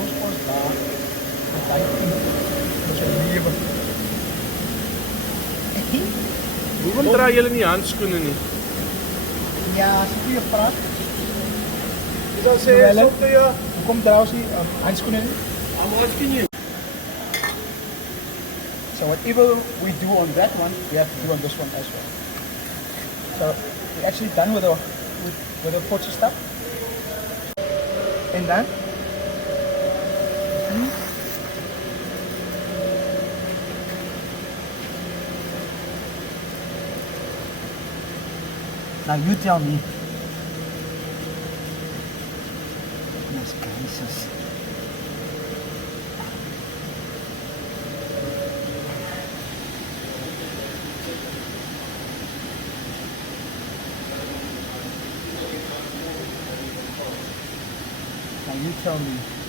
moes ons daar met daai ding ons lewe. Hoekom dra julle nie handskoene nie? Ja, as jy 'n goeie vraag. Jy dan sê Wel, soms jy hoekom dra ons nie handskoene nie? I'm asking you. So whatever we do on that one, we have to do on this one as well. So we're actually done with the poacher stuff. And then now you tell me. Goodness gracious. Now you tell me.